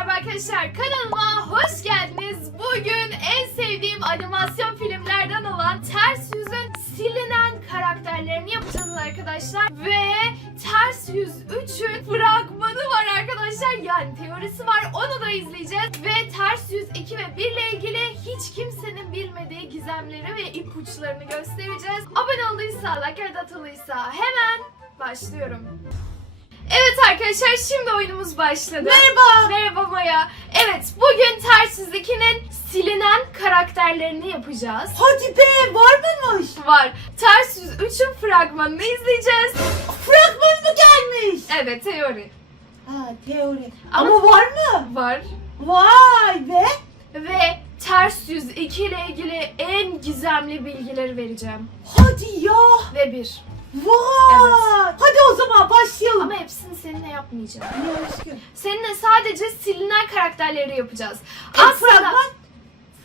merhaba arkadaşlar. Kanalıma hoş geldiniz. Bugün en sevdiğim animasyon filmlerden olan Ters Yüz'ün silinen karakterlerini yapacağız arkadaşlar. Ve Ters Yüz 3'ün fragmanı var arkadaşlar. Yani teorisi var. Onu da izleyeceğiz. Ve Ters Yüz 2 ve 1 ile ilgili hiç kimsenin bilmediği gizemleri ve ipuçlarını göstereceğiz. Abone olduysa, like atılıysa hemen başlıyorum. Evet arkadaşlar şimdi oyunumuz başladı. Merhaba. Merhaba Maya. Evet bugün Tersüz 2'nin silinen karakterlerini yapacağız. Hadi be var mıymış? Var. Tersüz 3'ün fragmanını izleyeceğiz. Fragman mı gelmiş? Evet teori. Ha teori. Ama- Ama, var mı? Var. Vay be. Ve Ters Yüz 2 ile ilgili en gizemli bilgileri vereceğim. Hadi ya. Ve bir. Vay. Hadi o zaman başlayalım. Ama hepsini seninle yapmayacağım. Ne özgür. Seninle sadece silinen karakterleri yapacağız. E, Aslında fragman.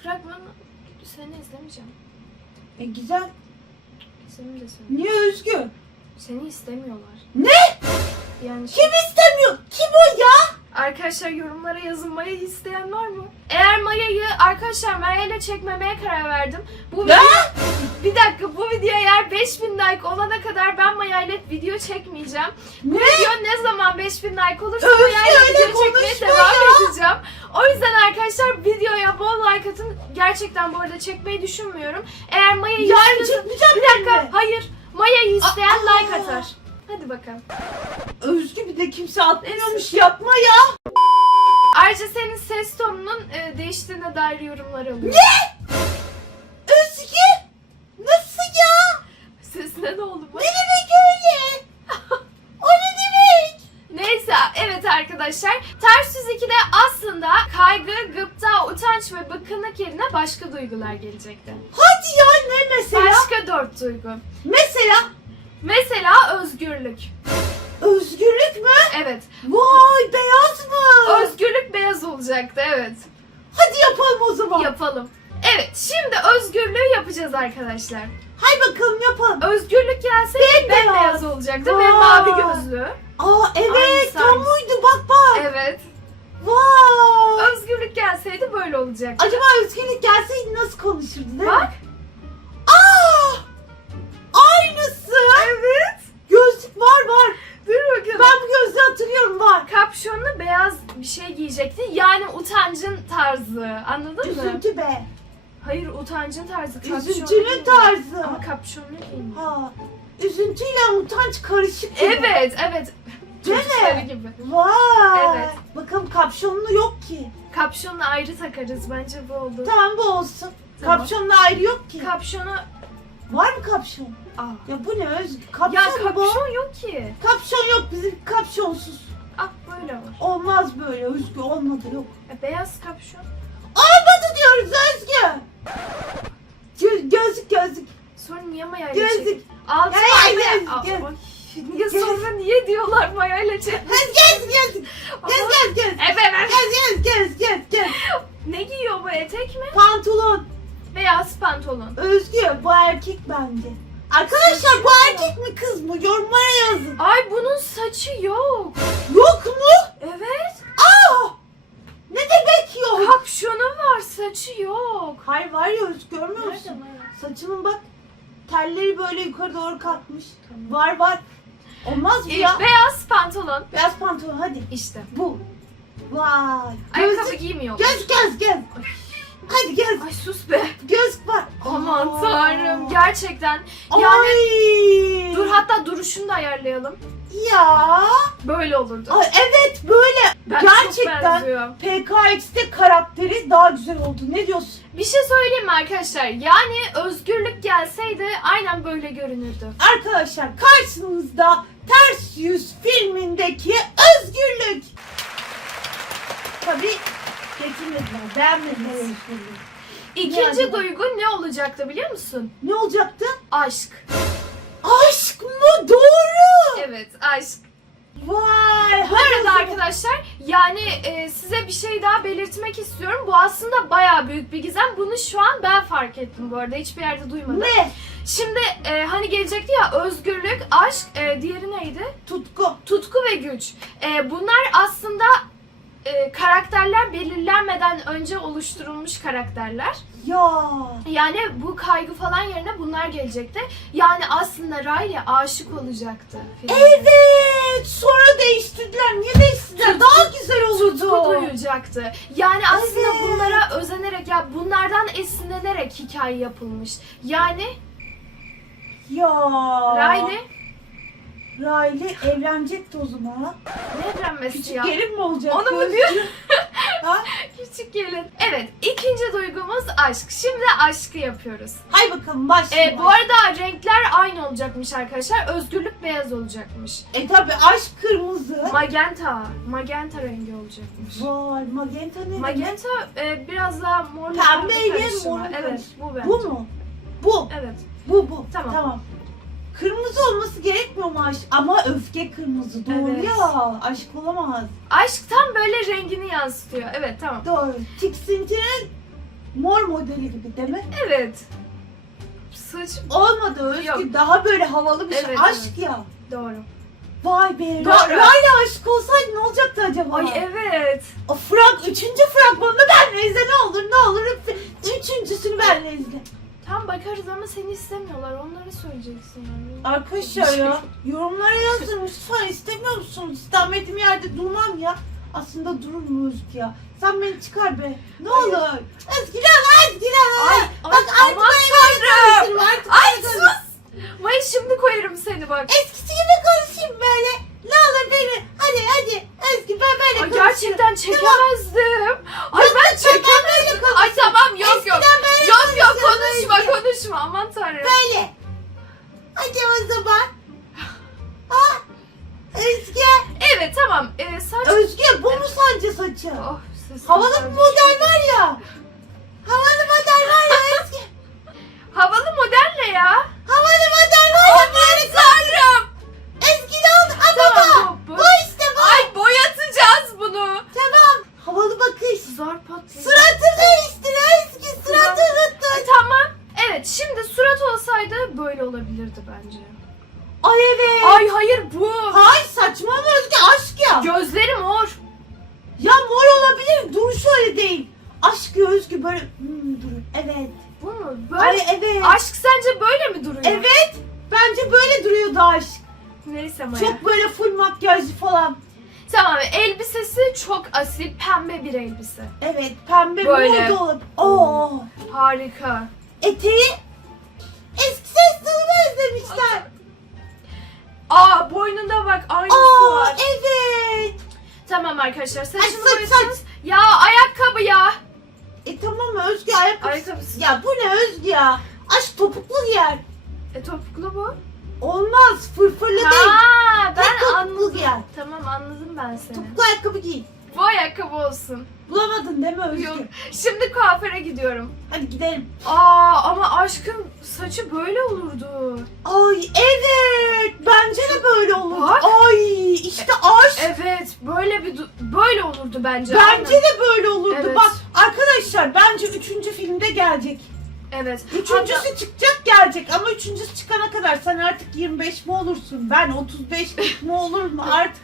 fragmanı seni izlemeyeceğim. E güzel. Seni de söyle. Niye özgür? Seni istemiyorlar. Ne? Yani Kim istemiyor? Kim o ya? Arkadaşlar yorumlara yazın Maya'yı isteyen var mı? Eğer Maya'yı arkadaşlar Maya ile çekmemeye karar verdim. Bu Ne? video, bir dakika bu video eğer 5000 like olana kadar ben Maya ile video çekmeyeceğim. Bu Ne? video ne zaman 5000 like olursa Özgür, Maya ile öyle video çekmeye devam edeceğim. O yüzden arkadaşlar videoya bol like atın. Gerçekten bu arada çekmeyi düşünmüyorum. Eğer Maya'yı Yani istiyorsan- çekmeyeceğim Bir dakika hayır. Maya'yı isteyen Aa. like atar. Hadi bakalım. Özgür bir de kimse atmıyormuş yapma ya. Ayrıca senin ses tonunun e, değiştiğine dair yorumlar alıyorum. Özgür. Kaygı, gıpta, utanç ve bıkkınlık yerine başka duygular gelecekti. Hadi ya ne mesela? Başka dört duygu. Mesela Mesela özgürlük. özgürlük mü? Evet. Vay beyaz mı? Özgürlük beyaz olacaktı evet. Hadi yapalım o zaman. Yapalım. Evet şimdi özgürlüğü yapacağız arkadaşlar. Hay bakalım yapalım. Özgürlük gelseydi Bembeyaz. olacaktı ve Vay. mavi gözlü. Aa evet Aynısı, tam buydu bak bak. Evet. Özgürlük gelseydi böyle olacaktı. Acaba özgürlük gelseydi nasıl konuşurdu değil Bak. mi? Aa! Aynısı. Evet. Gözlük var var. Dur bakalım. Ben bu gözlüğü hatırlıyorum var. kapşonlu beyaz bir şey giyecekti. Yani utancın tarzı. Anladın mı? Üzüntü be. Hayır utancın tarzı. kapşonlu Üzüntünün değil. tarzı. Ama kapşonlu değil. Ha. Üzüntüyle utanç karışık gibi. Evet evet. Değil Çocukları mi? gibi. Vay. Evet. Bakalım kapşonlu yok ki. Kapşonlu ayrı takarız bence bu oldu. Tamam bu olsun. Tamam. Kapşonlu ayrı yok ki. Kapşonu... Var mı kapşon? Aa. Ya bu ne Özgür? Kapşon Ya bu? kapşon yok ki. Kapşon yok bizim kapşonsuz. Ah böyle var. Olmaz böyle Özgür olmadı yok. E, beyaz kapşon. Olmadı diyoruz Özgür. Gö- gözlük gözlük. Sonra niye mayayla Gözlük. çek? Altı Ya, ya, ay göz, Göz. sonra niye diyorlar mayayla çek? Göz göz göz. Göz göz göz. Evet evet. Göz göz göz göz göz. Ne giyiyor bu etek mi? Pantolon. Beyaz pantolon. Özgür bu erkek bence. Arkadaşlar bu erkek mi kız mı? Yorumlara yazın. Ay bunun saçı yok. Yok mu? Evet. Aa! Ne demek yok? Kapşonu var saçı yok. Hayır var ya Özgür görmüyor musun? Maya? Saçının bak telleri böyle yukarı doğru kalkmış. Var var. Olmaz mı Ee, ya? beyaz pantolon. Beyaz pantolon hadi. İşte. Bu. Vay. Ayakkabı Gözlük. giymiyor. Göz göz göz. Hadi göz. Ay sus be. Göz var. Aman Aa. tanrım gerçekten. Ay. Yani dur hatta duruşunu da ayarlayalım. Ya. Böyle olurdu. Ay evet böyle. Ben çok Gerçekten benziyor. PKX'te karakteri daha güzel oldu. Ne diyorsun? Bir şey söyleyeyim mi arkadaşlar? Yani özgürlük gelseydi aynen böyle görünürdü. Arkadaşlar karşınızda Ters Yüz filmindeki özgürlük. Tabii getirmediler. Beğenmediler özgürlüğü. İkinci acaba? duygu ne olacaktı biliyor musun? Ne olacaktı? Aşk. Aşk mı? Doğru. Evet aşk. Vay. Arada arkadaşlar yani e, size bir şey daha belirtmek istiyorum. Bu aslında bayağı büyük bir gizem. Bunu şu an ben fark ettim bu arada. Hiçbir yerde duymadım. Ne? Şimdi e, hani gelecekti ya özgürlük, aşk, e, diğeri neydi? Tutku. Tutku ve güç. E, bunlar aslında e, karakterler belirlenmeden önce oluşturulmuş karakterler. Ya. Yani bu kaygı falan yerine bunlar gelecekti. Yani aslında Riley aşık olacaktı. filmde. Evet. Sonra değiştirdiler. Niye değiştirdiler? Tutku- Daha güzel olurdu. Tutku duyacaktı. Yani aslında Evet. bunlara özenerek ya bunlardan esinlenerek hikaye yapılmış. Yani Ya. Riley Riley evlenecekti o zaman. ne evlenmesi Küçük ya? gelin mi olacak? Onu mu diyor? ha? Küçük gelin. Evet ikinci duygumuz aşk. Şimdi aşkı yapıyoruz. Hay bakalım başlayalım. Ee, bu arada renkler aynı olacakmış arkadaşlar. Özgürlük beyaz olacakmış. E tabi aşk kırmızı. Magenta. Magenta rengi olacakmış. Vay magenta ne demek? Magenta e, biraz daha mor Pembeyle karışımı. mor Evet bu bence. Bu mu? Bu. Evet. Bu bu. Tamam. Tamam. Kırmızı olması gerekmiyor mu aşk? Ama öfke kırmızı. Doğru Evet. ya. Aşk olamaz. Aşk tam böyle rengini yansıtıyor. Evet tamam. Doğru. Tiksintinin mor modeli gibi değil mi? Evet. Saç Olmadı Özgür. Yok. Daha böyle havalı bir şey. Evet, aşk ya. doğru. Vay be. Doğru. Ra- Rayla aşık olsaydı ne olacaktı acaba? Ay evet. O frag, üçüncü fragmanını benle izle ne olur ne olur. Üçüncüsünü benle izle. Tam bakarız ama seni istemiyorlar. Onları söyleyeceksin yani. Arkadaşlar ya yorumlara yazın lütfen istemiyor musunuz? İstenmediğim yerde durmam ya. Aslında durur mu Özgü ya? Sen beni çıkar be. Ne Hayır. olur. Özgü lan Özgü lan. Ay, Bak ay, artık ben konuşurum artık. Ay sus. May şimdi koyarım seni bak. Eskisi gibi konuşayım böyle. Ne olur beni. Hadi hadi. Özgü ben böyle Ay konuşurum. gerçekten çekemezdim. Ay ben konuşurum. Ay tamam yok yok. Eskiden Yok yok konuşma konuşma aman tanrım. Böyle. Hadi o zaman. Ah. Özgü. Evet tamam. Ee, saç... Özgü bu mu sence saçı? Oh, sesim Havalı bir model var ya. Havalı model var ya Özgü. Havalı model ne ya? Olabilirdi bence. Ay evet. Ay hayır bu. Hay saçmalama Özgü aşk ya. Gözleri mor. Ya mor olabilir. Duruşu öyle değil. Aşk ya Özgü böyle hmm, durur. Evet. Bu mu? Böyle. Ay evet. Aşk sence böyle mi duruyor? Evet. Bence böyle duruyordu aşk. Neyse Maya. Çok böyle full makyajlı falan. Tamam elbisesi çok asil pembe bir elbise. Evet pembe Böyle. moda olabilir. Oo. Harika. Eteği boynunda bak aynısı Aa var. evet. Tamam arkadaşlar saçını Ay, saç, boyatacağız. Ya ayakkabı ya. E tamam Özgü ayakkabı. Ayakkabısı. Ya bu ne Özgü ya? Aşk topuklu giyer. E topuklu bu. Olmaz fırfırlı değil. Ha ben Tek topuklu anladım. giyer. Tamam anladım ben seni. Topuklu ayakkabı giy. Ayakkabı olsun. Bulamadın değil mi Özgü? Yok. Şimdi kuaföre gidiyorum. Hadi gidelim. Aa ama aşkın saçı böyle olurdu. Ay evet. Bence de böyle olur. Bak. Ay işte aşk. Evet böyle bir böyle olurdu bence. Bence Aynen. de böyle olurdu. Evet. Bak arkadaşlar bence üçüncü filmde gelecek. Evet. Üçüncüsü Hatta- çıkacak gelecek ama üçüncüsü çıkana kadar sen artık 25 mi olursun? Ben 35 mi olur mu artık?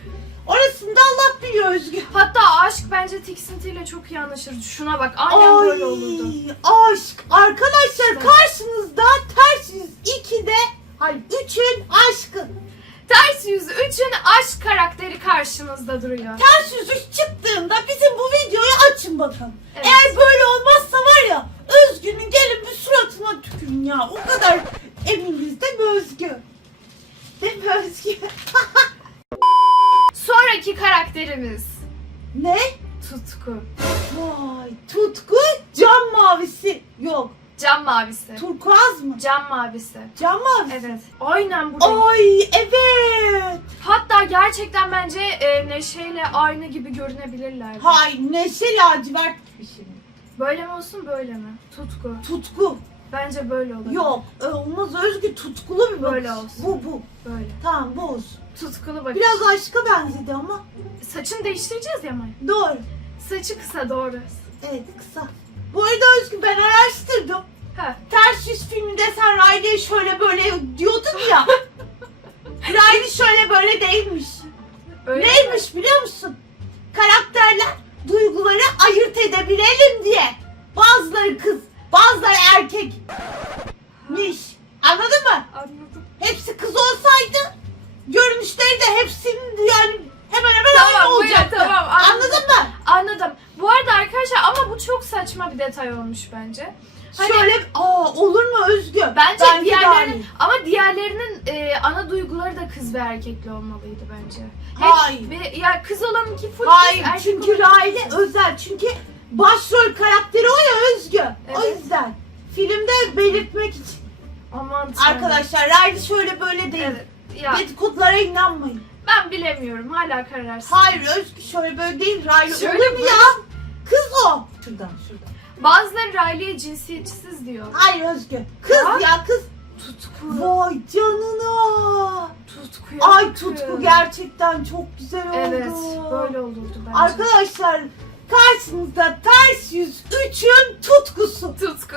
Orasını da Allah biliyor Özgü. Hatta aşk bence tiksintiyle çok iyi anlaşır. Şuna bak aynen böyle olurdu. aşk. Arkadaşlar İşte. karşınızda ters yüz 2'de hayır 3'ün aşkı. Ters yüz 3'ün aşk karakteri karşınızda duruyor. Ters yüz üç çıktığında bizim bu videoyu açın bakalım. Evet. Eğer böyle olmazsa var ya Özgü'nün gelin bir suratına tükürün ya. O kadar eminiz değil mi Özgü? Değil mi Özgü? Sonraki karakterimiz ne? Tutku. Vay tutku cam mavisi. Yok Cam mavisi. turkuaz mı? Cam mavisi. Cam mavisi. Evet. Aynen bu renk. Ay evet. Hatta gerçekten bence e, Neşe'yle aynı gibi görünebilirler. Hay neşe lacivert bir şey. Böyle mi olsun böyle mi? Tutku. Tutku. Bence böyle olur. Yok e, olmaz Özgü tutkulu bir bakış. Böyle olsun. Bu bu. Böyle. Tamam bu olsun. Tutkulu bakış. Biraz aşka benzedi ama. Saçını değiştireceğiz ya Maya. Doğru. Saçı kısa doğru. Evet kısa. Bu arada Özgü ben araştırdım. Ha. Ters Yüz filminde sen Riley'e şöyle böyle diyordun ya. Riley şöyle böyle değilmiş. Öyle Neymiş mi? biliyor musun? Karakterler duyguları ayırt edebilelim diye. Bazıları kız, bazıları erkek. erkekmiş. Anladın mı? Anladım. Hepsi kız olsaydı görünüşleri de hepsinin yani hemen hemen aynı buyurun, olacaktı. tamam. Anladın mı? Anladım. Bu arada arkadaşlar ama bu çok saçma bir detay olmuş bence. Hani- Şöyle aa olur mu Özgü? Bence, daha diğerlerinin ama diğerlerinin e, ana duyguları da kız ve erkekli olmalıydı bence. Ya- Hayır. ve- ya kız olanınki full Hayır kız, çünkü olanınki Riley özel. Çünkü başrol karakteri o ya Özgü. O yüzden filmde belirtmek için. Aman. Arkadaşlar Riley şöyle böyle değil. Evet. Ya Dedikodulara inanmayın. ben bilemiyorum. Hala kararsız. Hayır Özgü şöyle böyle değil. Riley Şöyle olur mu böyle- ya? Kız o. Şuradan şuradan. Bazıları Riley'e cinsiyetsiz diyor. Hayır Özgü. Kız Ya. ya kız. Tutku. Vay canına. Tutkuya Ay bakın. Tutku gerçekten çok güzel oldu. Evet. Böyle olurdu bence. Arkadaşlar karşınızda ters yüz üçün tutkusu. Tutku.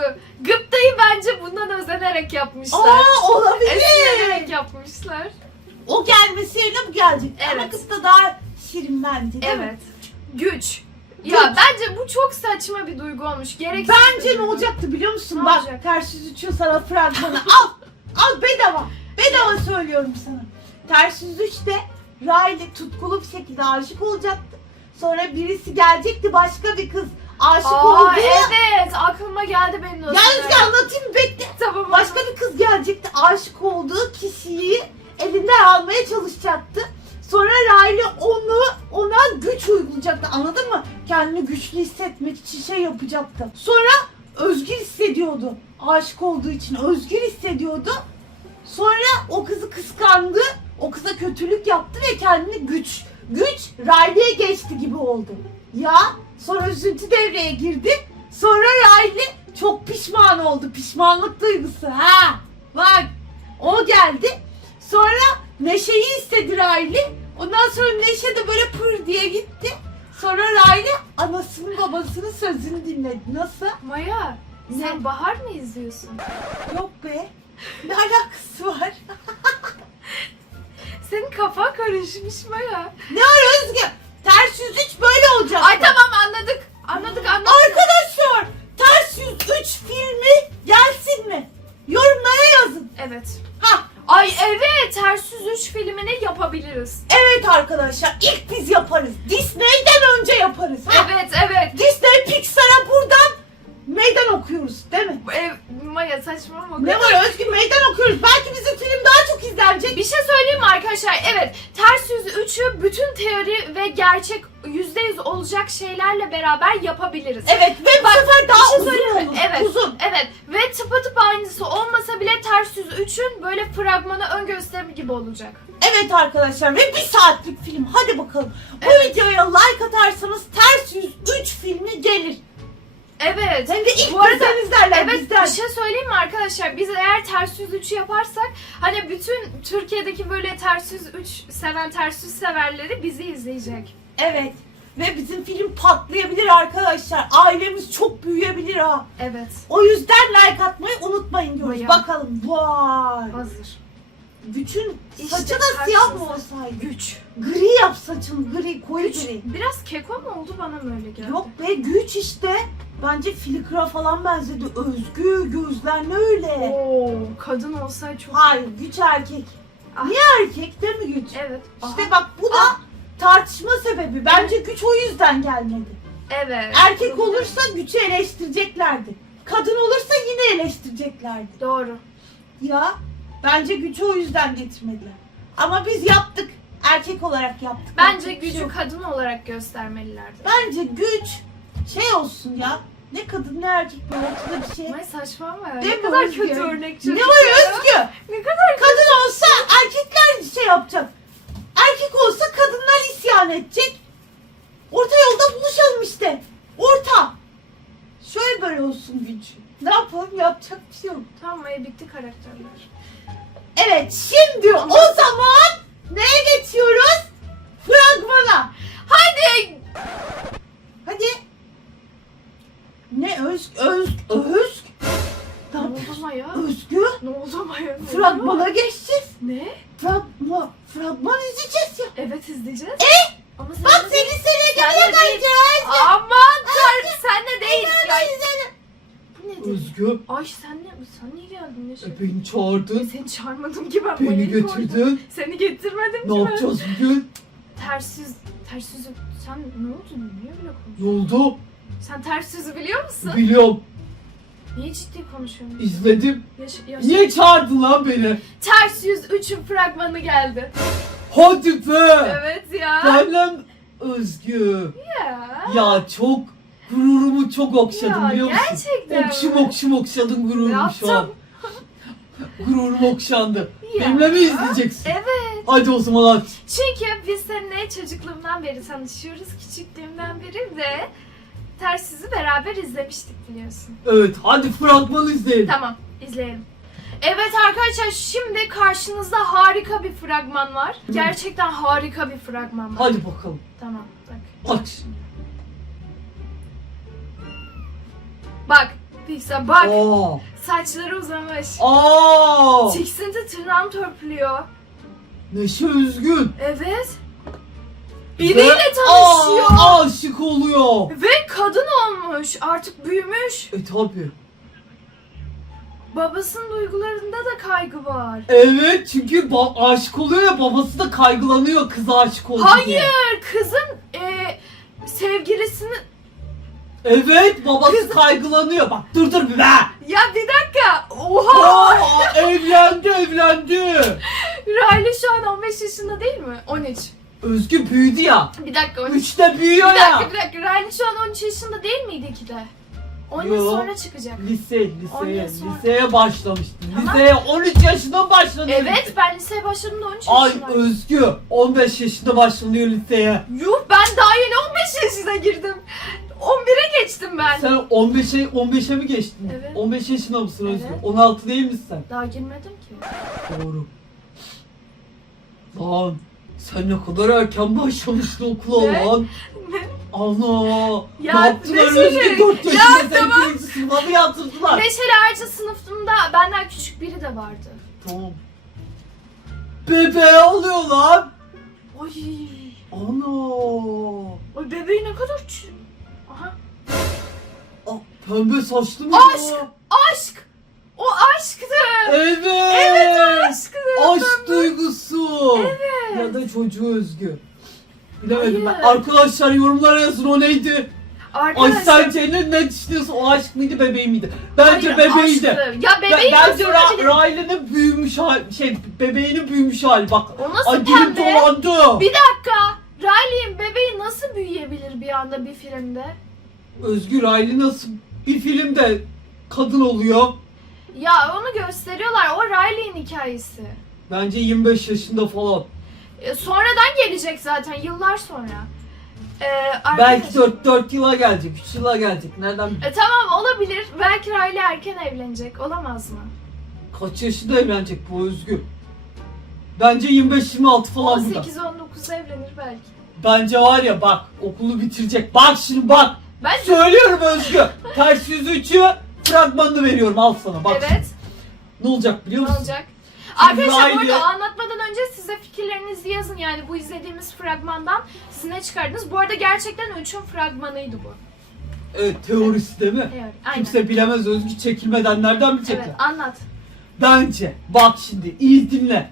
Gıptayı bence bundan özenerek yapmışlar. Aa olabilir. Esinlenerek yapmışlar. O gelmesi yerine bu gelecek. Ama Evet. kız da daha şirin bence değil mi? Evet. Güç. Ya bence bu çok saçma bir duygu olmuş. Gereksiz Bence ne olacaktı biliyor musun? Ne Bak olacak? ters yüz üçün sana fragmanı al. Al bedava. Bedava söylüyorum sana. Ters yüz üçte Riley tutkulu bir şekilde aşık olacaktı. Sonra birisi gelecekti başka bir kız aşık Aa oldu. evet aklıma geldi benim de. Yalnız sırada. anlatayım bekle. Tamam. Başka bir kız gelecekti aşık olduğu kişiyi elinden almaya çalışacaktı. Sonra Riley onu ona güç uygulayacaktı anladın mı? Kendini güçlü hissetmek için şey yapacaktı. Sonra özgür hissediyordu. Aşık olduğu için özgür hissediyordu. Sonra o kızı kıskandı. O kıza kötülük yaptı ve kendini güç güç Riley'e geçti gibi oldu. Ya sonra üzüntü devreye girdi. Sonra Riley çok pişman oldu. Pişmanlık duygusu. Ha bak o geldi. Sonra Neşe'yi istedi Riley. Ondan sonra Neşe de böyle pır diye gitti. Sonra Riley anasının babasının sözünü dinledi. Nasıl? Maya sen Ne? Bahar mı izliyorsun? Yok be. Ne alakası var? Senin kafa karışmış Maya. Ne var Özgü? Ters yüz üç böyle olacak. Ay tamam anladık. Anladık anladık. Arkadaşlar Ters yüz üç filmi gelsin mi? Yorumlara yazın. Evet. Ha Ay evet Ters Yüz 3 filmini yapabiliriz. evet arkadaşlar ilk biz yaparız. Disney'den önce yaparız. Ha? Evet evet. Disney Pixar'a buradan meydan okuyoruz değil mi? Bu Ev, Maya saçmalama. Ne var Özgür meydan okuyoruz. Belki bizim film daha çok izlenecek. Bir şey söyleyeyim mi arkadaşlar? Evet, Ters Yüz 3'ü bütün teori ve gerçek %100 şeylerle beraber yapabiliriz. Evet ve bu sefer daha şey uzun olur. Evet. Uzun. Evet ve tıpatıp aynısı olmasa bile Ters Yüz 3'ün böyle fragmanı ön gösterimi gibi olacak. Evet arkadaşlar ve bir saatlik film. Hadi bakalım. Bu Evet. videoya like atarsanız Ters Yüz 3 filmi gelir. Evet. Hem de ilk Bu arada- izlerler Evet bizden. bir şey söyleyeyim mi arkadaşlar? Biz eğer ters yüz 3'ü yaparsak hani bütün Türkiye'deki böyle ters yüz 3 seven ters yüz severleri bizi izleyecek. Evet. Ve bizim film patlayabilir arkadaşlar. Ailemiz çok büyüyebilir ha. Evet. O yüzden like atmayı unutmayın diyoruz. Bayağı. Bakalım. Vay. Hazır. Bütün İşte saçı da siyah mı olsaydı? Güç. Gri yap saçını. Gri. Koyu Güç. gri. Biraz keko mu oldu bana mı öyle geldi? Yok be güç işte. Bence Flickr'a falan benzedi. Özgü gözler ne öyle? Oo, kadın olsaydı çok Hayır güç erkek. Ah. Niye erkek değil mi güç? Evet. İşte Aha. bak bu da tartışma sebebi. Bence güç o yüzden gelmedi. Evet. Erkek olursa gücü eleştireceklerdi. Kadın olursa yine eleştireceklerdi. Doğru. Ya bence gücü o yüzden getirmediler. Ama biz yaptık. Erkek olarak yaptık. Bence Yapacak bir şey gücü yok. kadın olarak göstermelilerdi. Bence güç şey olsun ya. Ne kadın ne erkek bir ortada bir şey. Ay saçmalama Ne mi kadar Özgü? kötü örnek çocuk Ne var ya. Özgü? Ne kadar Kadın olsa erkekler şey yapacak. Erkek olsa kadınlar isyan edecek. Orta yolda buluşalım işte. Orta. Şöyle böyle olsun güç. Ne yapalım yapacak bir şey yok. Tamam ay bitti karakterler. Evet şimdi o zaman neye geçiyoruz? Fragmana. Hadi. Hadi. Ne öz öz öz Ne oldu? Maya? Özgü Ne oldu Maya? Ne oldu? fragmana geçeceğiz. Ne? Fragma, fragman izleyeceğiz ya. Evet izleyeceğiz. E? Ama sen Bak de- seni seni Sen de geriye değil. kayacağız. Aman tanrım sen de değil. Ya, bu nedir? Özgü, Ay sen ne? Sen niye geldin Neşe? e, beni çağırdın, Seni çağırmadım ki ben beni koydum. götürdün. Seni getirmedim ki Ne ben. yapacağız bugün? Ters yüz, ters yüzü. Sen ne oldu? Niye öyle konuşuyorsun? Ne oldu? Sen ters yüzü biliyor musun? Biliyorum. Niye ciddi konuşuyorsun? izledim. Yaş, yaş. Niye çağırdın lan beni? Ters yüz 3'ün fragmanı geldi. Hadi be. Evet ya. Benden Özgü. Ya. Ya çok gururumu çok okşadın Ya, biliyor musun? gerçekten Okşum okşum okşadın gururumu şu an. Yaptım. Gururum okşandı. Ya. Benimle mi izleyeceksin? Evet. Hadi o zaman aç. Çünkü biz seninle çocukluğumdan beri tanışıyoruz. Küçüklüğümden beri ve ters yüzü beraber izlemiştik biliyorsun. Evet hadi fragman izleyelim. Tamam, izleyelim. Evet arkadaşlar şimdi karşınızda harika bir fragman var. Gerçekten harika bir fragman var. Hadi bakalım. Tamam bak. Aç. Bak Pixar bak. Aa. Saçları uzamış. Aa. Tiksinti tırnağım törpülüyor. Neşe üzgün. Evet. Biriyle tanışıyor. Aa, aşık oluyor. Ve kadın olmuş. Artık büyümüş. E tabi. Babasının duygularında da kaygı var. Evet çünkü ba- aşık oluyor ya babası da kaygılanıyor kıza aşık oldu Hayır, diye. kızın e, sevgilisini... Evet babası kaygılanıyor. Bak dur dur bir be. Ya bir dakika. Oha! Aa, evlendi evlendi. Riley şu an 15 yaşında değil mi? 13. Özgü büyüdü ya. Bir dakika 13. Üçte büyüyor Bir ya. dakika bir dakika. Riley şu an 13 yaşında değil miydi ki de? 10 yıl Yo. sonra çıkacak. Lise, On liseye, yıl sonra. liseye başlamıştı. Tamam. Liseye 13 yaşında başlanıyor. Evet ben liseye başladığımda 13 Ay yaşındaydım. Özgü 15 yaşında başlanıyor liseye. Yuh ben daha yeni 15 yaşına girdim. 11'e geçtim ben. Sen 15'e 15'e mi geçtin? Evet. 15 yaşında mısın Özgü? Evet. 16 değil misin sen? Daha girmedim ki. Doğru. Lan sen ne kadar erken başlamıştın okula Ne? lan. Ne? Ana. Ya, ne yaptılar ne Özgü? söyle- 4 Ya, yaşında seni tamam. birinci sınıfa mı yatırdılar? Sınıfımda benden küçük biri de vardı. Tamam. Bebe oluyor lan. Oy. Ana. Oy bebeği ne kadar ç... Aha. Ah, pembe saçlı mı Aşk! Aşk! O aşktı! Evet. Evet aşktı! Aşk duygusu. Evet. Ya da çocuğu özgü. Bilemedim ben. Hayır. Arkadaşlar yorumlara yazın o neydi? Ay Arkadaşlar... sence ne, ne düşünüyorsun? O aşk mıydı bebeği miydi? Bence Hayır, bebeğiydi. aşktı. Ya Ben- bebeği bence nasıl Ra-? Riley'nin büyümüş hali, şey bebeğinin büyümüş hali bak. O nasıl Ay dilim pembe? dolandı. Bir dakika. Riley'in bebeği nasıl büyüyebilir bir anda bir filmde? Özgür Riley nasıl bir filmde kadın oluyor? Ya onu gösteriyorlar. O Riley'in hikayesi. Bence 25 yaşında falan. E, sonradan gelecek zaten. Yıllar sonra. E, Belki arkadaş- 4, 4 yıla gelecek, 3 yıla gelecek. Nereden E, tamam olabilir. Belki Riley erken evlenecek. Olamaz mı? Kaç yaşında evlenecek bu Özgür? Bence 25-26 falan burada. 18-19 evlenir belki. Bence var ya bak okulu bitirecek. Bak şimdi bak. Ben Söylüyorum Özgür. Ters yüzü üçü fragmanını veriyorum al sana bak. Evet. Ne olacak biliyor Ne musun? olacak? Şimdi Arkadaşlar bu arada anlatmadan önce size fikirlerinizi yazın yani bu izlediğimiz fragmandan siz ne çıkardınız? Bu arada gerçekten 3'ün fragmanıydı bu. Evet teorisi değil mi? Evet, aynen. Kimse bilemez Özgür çekilmeden nereden bilecekler? Evet, anlat. Bence bak şimdi iyi dinle.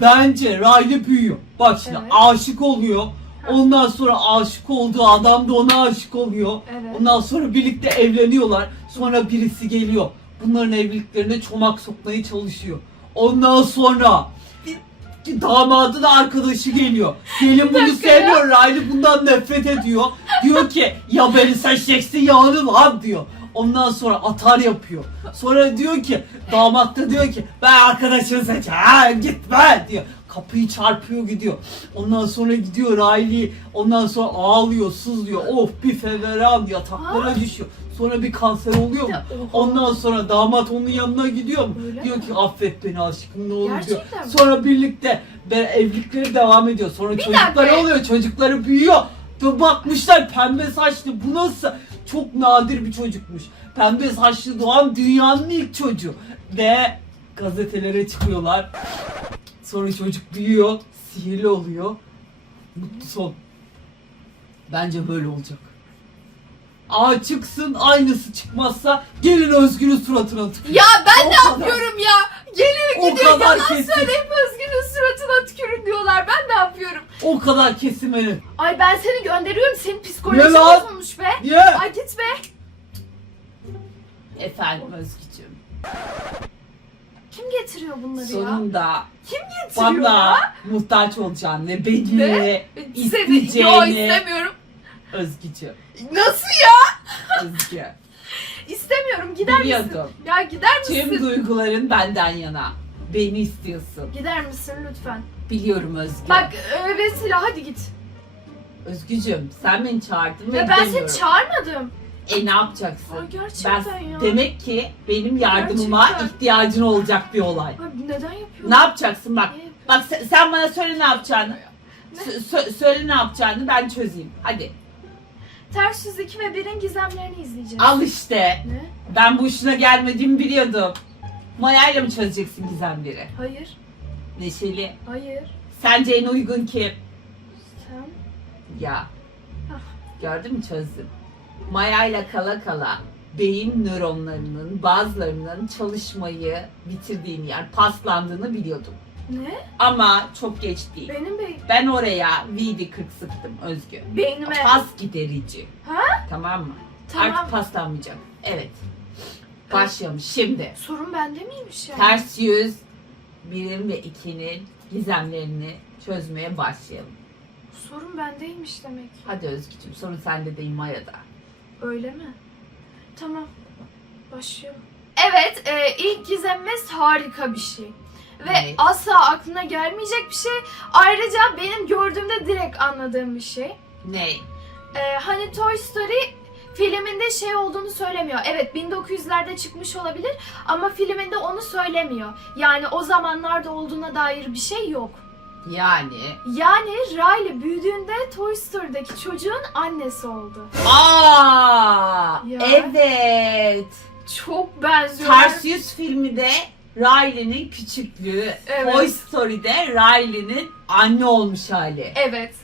Bence Riley büyüyor. Bak şimdi Evet. aşık oluyor. Ondan sonra aşık olduğu adam da ona aşık oluyor. Evet. Ondan sonra birlikte evleniyorlar. Sonra birisi geliyor. Bunların evliliklerine çomak sokmaya çalışıyor. Ondan sonra bir damadın arkadaşı geliyor. Gelin bunu sevmiyor. Riley bundan nefret ediyor. Diyor ki ya beni seçeceksin ya onu lan diyor. Ondan sonra atar yapıyor. Sonra diyor ki damat da diyor ki ben arkadaşını seç. Ha gitme diyor. Kapıyı çarpıyor gidiyor. Ondan sonra gidiyor Riley. Ondan sonra ağlıyor, sızlıyor. Of bir feveran yataklara düşüyor. Sonra bir kanser oluyor mu? Ondan sonra damat onun yanına gidiyor mu? Öyle diyor mi? ki affet beni aşkım ne olur diyor. Gerçekten mi? Sonra birlikte evlilikleri devam ediyor. Sonra Bir çocukları dakika. oluyor. Çocukları büyüyor. Da bakmışlar pembe saçlı. Bu nasıl? Çok nadir bir çocukmuş. Pembe saçlı doğan dünyanın ilk çocuğu. Ve gazetelere çıkıyorlar. Sonra çocuk büyüyor. Sihirli oluyor. Mutlu son. Bence böyle olacak. Aa çıksın aynısı çıkmazsa gelin Özgür'ün suratına tıkıyor. Ya ben O ne kadar. yapıyorum ya? Geliyor O gidiyor kadar yalan kesin. söyleyip Özgür'ün suratına tükürün diyorlar. Ben ne yapıyorum? O kadar kesimeni. Ay ben seni gönderiyorum. Senin psikolojin lan? bozulmuş be. Ye. Ay git be. Efendim Özgücüm. Kim getiriyor bunları ya? Sonunda Kim getiriyor bana ya? muhtaç olacağını ve beni Ne? Seni, isteyeceğini. yo istemiyorum. Özgücüm. Nasıl ya? Özgü. İstemiyorum gider misin? Biliyordum. Ya gider Tüm misin? duyguların benden yana. Beni istiyorsun. Gider misin lütfen? Biliyorum Özgü. Bak e, vesile hadi git. Özgücüm sen beni çağırdın ve ben seni çağırmadım. E ne yapacaksın? Ay gerçekten Ben ya. demek ki benim yardımıma Gerçekten. ihtiyacın olacak bir olay. Ay, neden yapıyorsun? Ne yapacaksın bak. Bak sen, sen bana söyle ne yapacağını. Sö- sö- söyle ne yapacağını ben çözeyim. Hadi. Ters Yüz 2 ve 1'in gizemlerini izleyeceğiz. Al işte. Ne? Ben bu işine gelmediğimi biliyordum. Maya'yla mı çözeceksin gizemleri? Hayır. Neşeli. Hayır. Sence en uygun kim? Sen. Ya. Ah. Gördün mü çözdüm. Maya'yla kala kala beyin nöronlarının bazılarının çalışmayı bitirdiğini yani paslandığını biliyordum. Ne? Ama çok geç değil. Benim be Ben oraya VD40 sıktım Özgü. beynime. Pas giderici. Ha? Tamam mı? Tamam. Artık paslanmayacak. Evet. Başlayalım. Şimdi Sorun bende miymiş ya? ters yüz birim ve ikinin gizemlerini çözmeye başlayalım. Sorun bendeymiş demek. Hadi Özgücüm sorun sende değil Maya'da. Öyle mi? Tamam. Başlıyorum. Evet, e, ilk gizemimiz harika bir şey. Ve Ne? asla aklına gelmeyecek bir şey. Ayrıca benim gördüğümde direkt anladığım bir şey. Ne? E, hani Toy Story filminde şey olduğunu söylemiyor. Evet 1900'lerde çıkmış olabilir ama filminde onu söylemiyor. Yani o zamanlarda olduğuna dair bir şey yok. Yani. Yani Riley büyüdüğünde Toy Story'deki çocuğun annesi oldu. Aa! Ya. Evet. Çok benziyor. Ters Yüz filmi de Riley'nin küçüklüğü. Evet. Toy Story'de Riley'nin anne olmuş hali. Evet.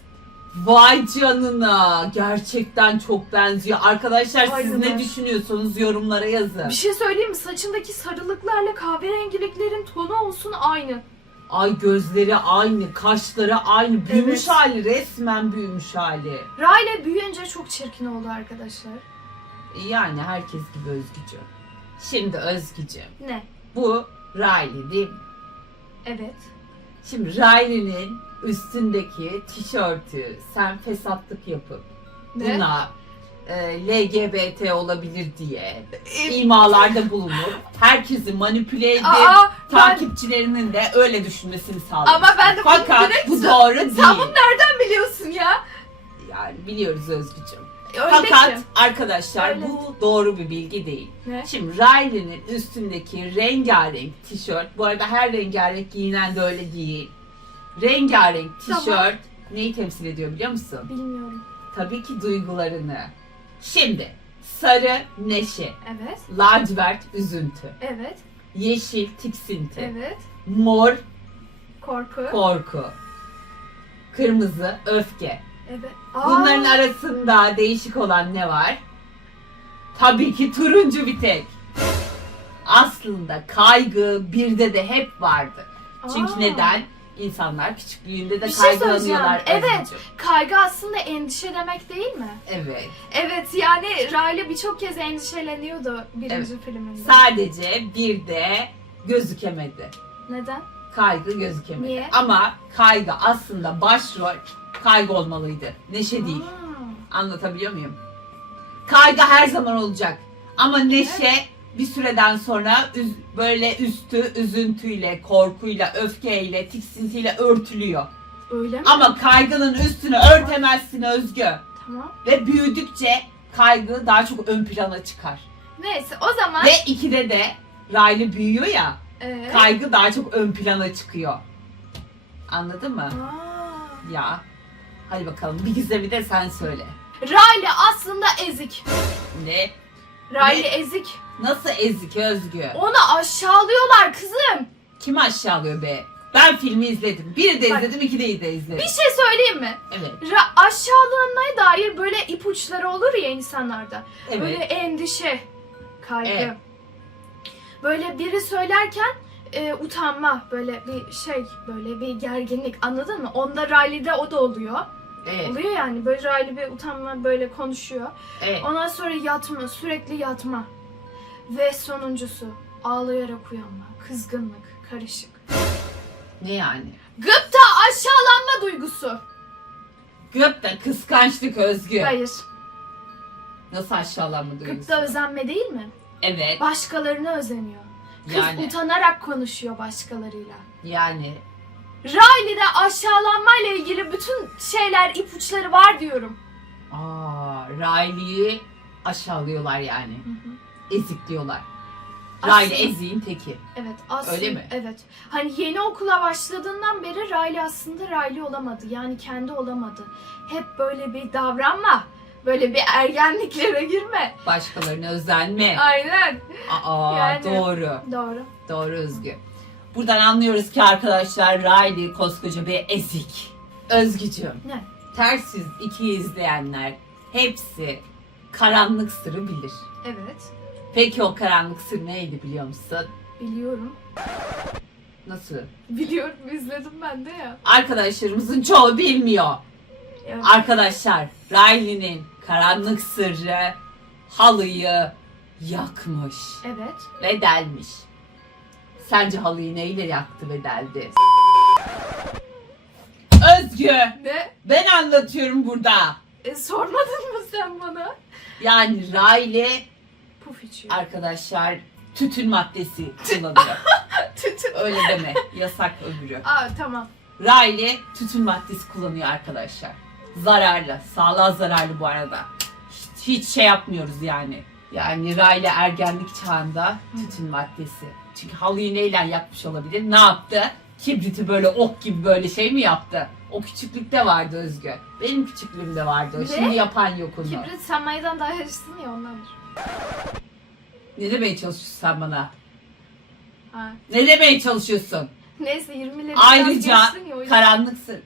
Vay canına. Gerçekten çok benziyor. Arkadaşlar siz Aynen. ne düşünüyorsunuz yorumlara yazın. Bir şey söyleyeyim mi? Saçındaki sarılıklarla kahverengiliklerin tonu olsun aynı. Ay gözleri aynı, kaşları aynı. Büyümüş Evet. hali, resmen büyümüş hali. Riley büyüyünce çok çirkin oldu arkadaşlar. Yani herkes gibi Özgücü. Şimdi Özgücü. Ne? Bu Riley değil mi? Evet. Şimdi Riley'nin üstündeki tişörtü sen fesatlık yapıp Ne? buna e, LGBT olabilir diye imalarda bulunup herkesi manipüle edip Aa, ben, takipçilerinin de öyle düşünmesini sağlamış. Ama ben de bunu Fakat direkt- bu doğru değil. sen bunu nereden biliyorsun ya? Yani biliyoruz Özgücüm. Öyle Fakat ki. arkadaşlar Öyle. bu doğru bir bilgi değil. Ne? Şimdi Riley'nin üstündeki rengarenk tişört, bu arada her rengarenk giyinen de öyle değil. Rengarenk Tamam. tişört neyi temsil ediyor biliyor musun? Bilmiyorum. Tabii ki duygularını. Şimdi sarı neşe, Evet. lacivert üzüntü, Evet. yeşil tiksinti, Evet. mor Korku. korku, kırmızı öfke. Evet. Bunların Aa, arasında değişik olan ne var? Tabii ki turuncu bir tek. Aslında kaygı birde de hep vardı. Çünkü aa. neden? İnsanlar küçüklüğünde de Bir şey kaygılanıyorlar. söyleyeceğim. Evet. Özgücüm. Kaygı aslında endişe demek değil mi? Evet. Evet yani Riley birçok kez endişeleniyordu birinci filminde. Sadece bir de gözükemedi. Neden? Kaygı gözükemedi. Niye? Ama kaygı aslında başrol kaygı olmalıydı. Neşe değil. Anlatabiliyor muyum? Kaygı her zaman olacak. Ama neşe bir süreden sonra üz- böyle üstü üzüntüyle, korkuyla, öfkeyle, tiksintiyle örtülüyor. Öyle mi? Ama kaygının üstünü örtemezsin Özgü. Tamam. Ve büyüdükçe kaygı daha çok ön plana çıkar. Neyse o zaman Ve ikide de Riley büyüyor ya, Ee, kaygı daha çok ön plana çıkıyor. Anladın mı? Aa. Ya. Hadi bakalım bir gizemi de sen söyle. Riley aslında ezik. Ne? Riley ezik. Nasıl ezik Özgü? Onu aşağılıyorlar kızım. Kim aşağılıyor be? Ben filmi izledim. Biri de Bak. izledim, iki de izledim. Bir şey söyleyeyim mi? Evet, Ra- aşağılanmaya dair böyle ipuçları olur ya insanlarda. Böyle evet. endişe, kaygı. Evet. Böyle biri söylerken e, utanma, böyle bir şey, böyle bir gerginlik anladın mı? Onda Riley'de o da oluyor. Evet. Oluyor yani böyle Riley bir utanma böyle konuşuyor. Evet. Ondan sonra yatma, sürekli yatma. Ve sonuncusu ağlayarak uyanma, kızgınlık, karışık. Ne yani? Gıpta aşağılanma duygusu. Gıp da kıskançlık Özgü. Hayır. Nasıl aşağılanma duygusu? Gıpta özenme değil mi? Evet. Başkalarına özeniyor. Kız Yani. utanarak konuşuyor başkalarıyla. Yani. Riley'de aşağılanmayla ilgili bütün şeyler, ipuçları var diyorum. Aa, Riley'i aşağılıyorlar yani. Ezikliyorlar. Aslında- Riley eziğin teki. Evet aslında. Öyle mi? Evet. Hani yeni okula başladığından beri Riley aslında Riley olamadı. Yani kendi olamadı. Hep böyle bir davranma. Böyle bir ergenliklere girme. Başkalarına özenme. Aynen. Aa, Yani. doğru. Doğru. Doğru Özgü. Buradan anlıyoruz ki arkadaşlar Riley koskoca bir ezik. Özgücüm. Ne? Ters yüz ikiyi izleyenler hepsi karanlık sırrı bilir. Evet. Peki o karanlık sır neydi biliyor musun? Biliyorum. Nasıl? Biliyorum izledim ben de ya. Arkadaşlarımızın çoğu bilmiyor. Evet. Arkadaşlar Riley'nin karanlık sırrı halıyı yakmış evet. ve delmiş. Sence halıyı neyle yaktı ve deldi? Özgü Ne? ben anlatıyorum burada. E, sormadın mı sen bana? Yani Riley Puf içiyor. arkadaşlar tütün maddesi kullanıyor. Tütün. Öyle deme yasak öbürü. Aa tamam. Riley tütün maddesi kullanıyor arkadaşlar. Zararlı. Sağlığa zararlı bu arada. Hiç, hiç şey yapmıyoruz yani. Yani Riley ergenlik çağında tütün maddesi. Çünkü halıyı neyle yakmış olabilir? Ne yaptı? Kibriti böyle ok gibi böyle şey mi yaptı? O küçüklükte vardı Özgü. Benim küçüklüğümde vardı o. Ne? Şimdi yapan yok onu. Kibrit sen maydan daha yaşlısın ya ondandır. Ne demeye çalışıyorsun sen bana? Ha. Ne demeye çalışıyorsun? Neyse 20'leri Ayrıca ya o yüzden. karanlıksın.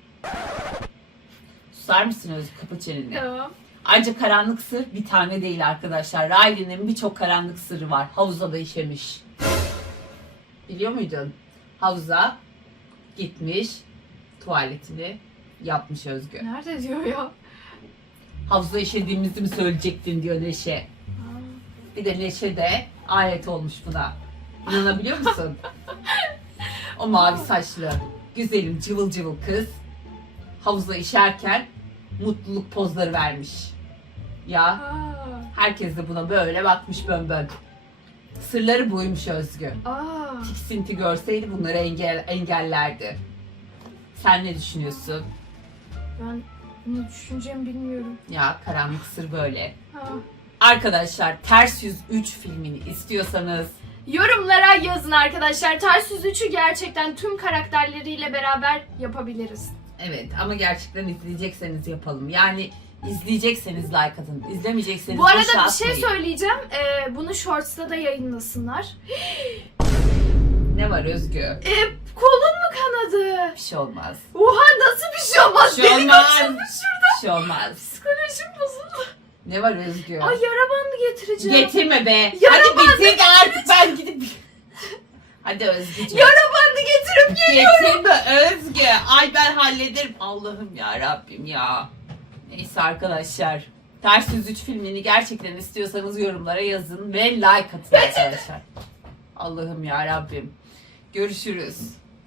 Susar mısın Özgü? Kapa çeneni. Tamam. Ayrıca karanlık sır bir tane değil arkadaşlar. Riley'nin birçok karanlık sırrı var. Havuza da işemiş. Biliyor muydun? Havuza gitmiş, tuvaletini yapmış Özgü. Nerede diyor ya? Havuza işediğimizi mi söyleyecektin diyor Neşe. Bir de Neşe de ayet olmuş buna. İnanabiliyor musun? o mavi saçlı, güzelim cıvıl cıvıl kız havuza işerken mutluluk pozları vermiş. Ya herkes de buna böyle bakmış bön bön. Sırları buymuş Özgü. Aa. Tiksinti görseydi bunları engel, engellerdi. Sen ne düşünüyorsun? Ben ne düşüneceğimi bilmiyorum. Ya karanlık sır böyle. Ha. Arkadaşlar Ters Yüz 3 filmini istiyorsanız Yorumlara yazın arkadaşlar. Ters Yüz 3'ü gerçekten tüm karakterleriyle beraber yapabiliriz. Evet ama gerçekten izleyecekseniz yapalım. Yani izleyecekseniz like atın. İzlemeyecekseniz Bu arada bir şey atmayın. söyleyeceğim. Ee, bunu Shorts'ta da yayınlasınlar. Ne var Özgü? Ee, kolun mu kanadı? Bir şey olmaz. Oha nasıl bir şey olmaz? Bir şey Delik olmaz. açılmış şurada. Bir şey olmaz. Psikolojim bozuldu. Ne var Özgü? Ay yara bandı getireceğim. Getirme be. Hadi bandı bitir artık ben gidip... Hadi Özgücüğüm. Yara bandı getirip Getirme Özgü. Ay ben hallederim. Allah'ım ya Rabbim ya. Neyse arkadaşlar. Ters Yüz 3 filmini gerçekten istiyorsanız yorumlara yazın ve like atın arkadaşlar. Allah'ım ya Rabbim. Görüşürüz.